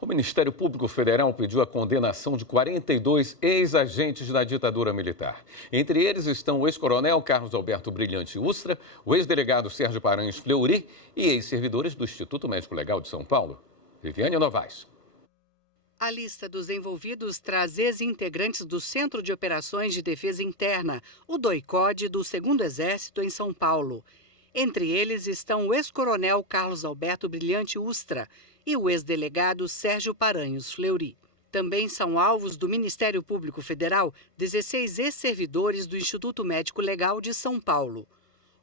O Ministério Público Federal pediu a condenação de 42 ex-agentes da ditadura militar. Entre eles estão o ex-coronel Carlos Alberto Brilhante Ustra, o ex-delegado Sérgio Paranhos Fleury e ex-servidores do Instituto Médico Legal de São Paulo. Viviane Novaes. A lista dos envolvidos traz ex-integrantes do Centro de Operações de Defesa Interna, o DOI-CODE, do 2º Exército em São Paulo. Entre eles estão o ex-coronel Carlos Alberto Brilhante Ustra e o ex-delegado Sérgio Paranhos Fleury. Também são alvos do Ministério Público Federal 16 ex-servidores do Instituto Médico Legal de São Paulo.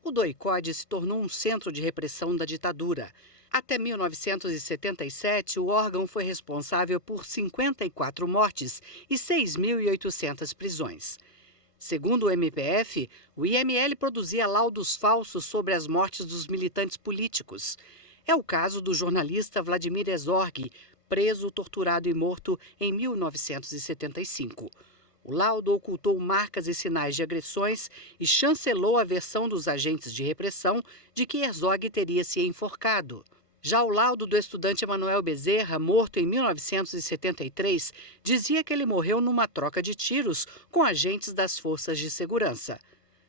O DOI-CODE se tornou um centro de repressão da ditadura. Até 1977, o órgão foi responsável por 54 mortes e 6.800 prisões. Segundo o MPF, o IML produzia laudos falsos sobre as mortes dos militantes políticos. É o caso do jornalista Vladimir Herzog, preso, torturado e morto em 1975. O laudo ocultou marcas e sinais de agressões e chancelou a versão dos agentes de repressão de que Herzog teria se enforcado. Já o laudo do estudante Emanuel Bezerra, morto em 1973, dizia que ele morreu numa troca de tiros com agentes das forças de segurança.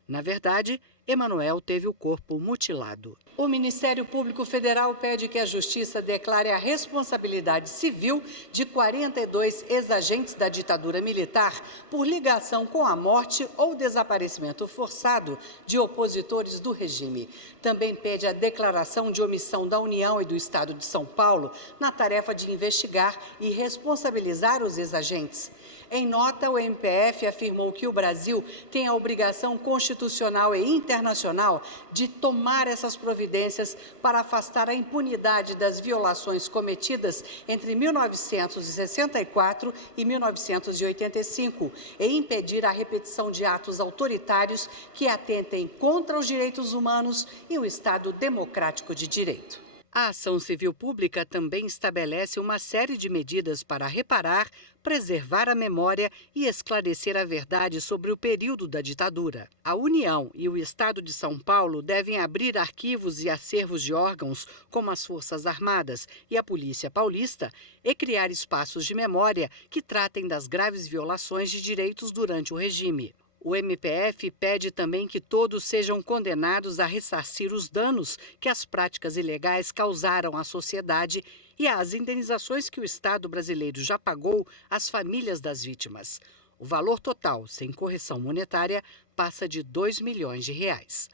Na verdade, Emanuel teve o corpo mutilado. O Ministério Público Federal pede que a Justiça declare a responsabilidade civil de 42 ex-agentes da ditadura militar por ligação com a morte ou desaparecimento forçado de opositores do regime. Também pede a declaração de omissão da União e do Estado de São Paulo na tarefa de investigar e responsabilizar os ex-agentes. Em nota, o MPF afirmou que o Brasil tem a obrigação constitucional e internacional de tomar essas providências para afastar a impunidade das violações cometidas entre 1964 e 1985 e impedir a repetição de atos autoritários que atentem contra os direitos humanos e o Estado democrático de direito. A ação civil pública também estabelece uma série de medidas para reparar, preservar a memória e esclarecer a verdade sobre o período da ditadura. A União e o Estado de São Paulo devem abrir arquivos e acervos de órgãos como as Forças Armadas e a Polícia Paulista e criar espaços de memória que tratem das graves violações de direitos durante o regime. O MPF pede também que todos sejam condenados a ressarcir os danos que as práticas ilegais causaram à sociedade e às indenizações que o Estado brasileiro já pagou às famílias das vítimas. O valor total, sem correção monetária, passa de R$2 milhões.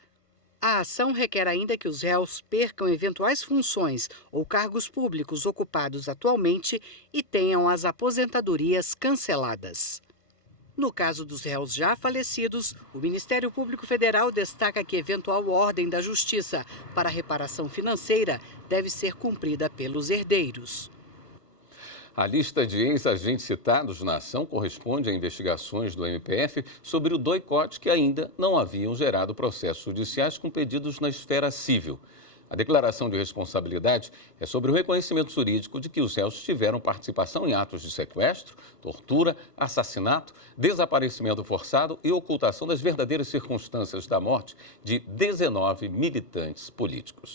A ação requer ainda que os réus percam eventuais funções ou cargos públicos ocupados atualmente e tenham as aposentadorias canceladas. No caso dos réus já falecidos, o Ministério Público Federal destaca que eventual ordem da Justiça para reparação financeira deve ser cumprida pelos herdeiros. A lista de ex-agentes citados na ação corresponde a investigações do MPF sobre o DOI-CODE que ainda não haviam gerado processos judiciais com pedidos na esfera civil. A declaração de responsabilidade é sobre o reconhecimento jurídico de que os réus tiveram participação em atos de sequestro, tortura, assassinato, desaparecimento forçado e ocultação das verdadeiras circunstâncias da morte de 19 militantes políticos.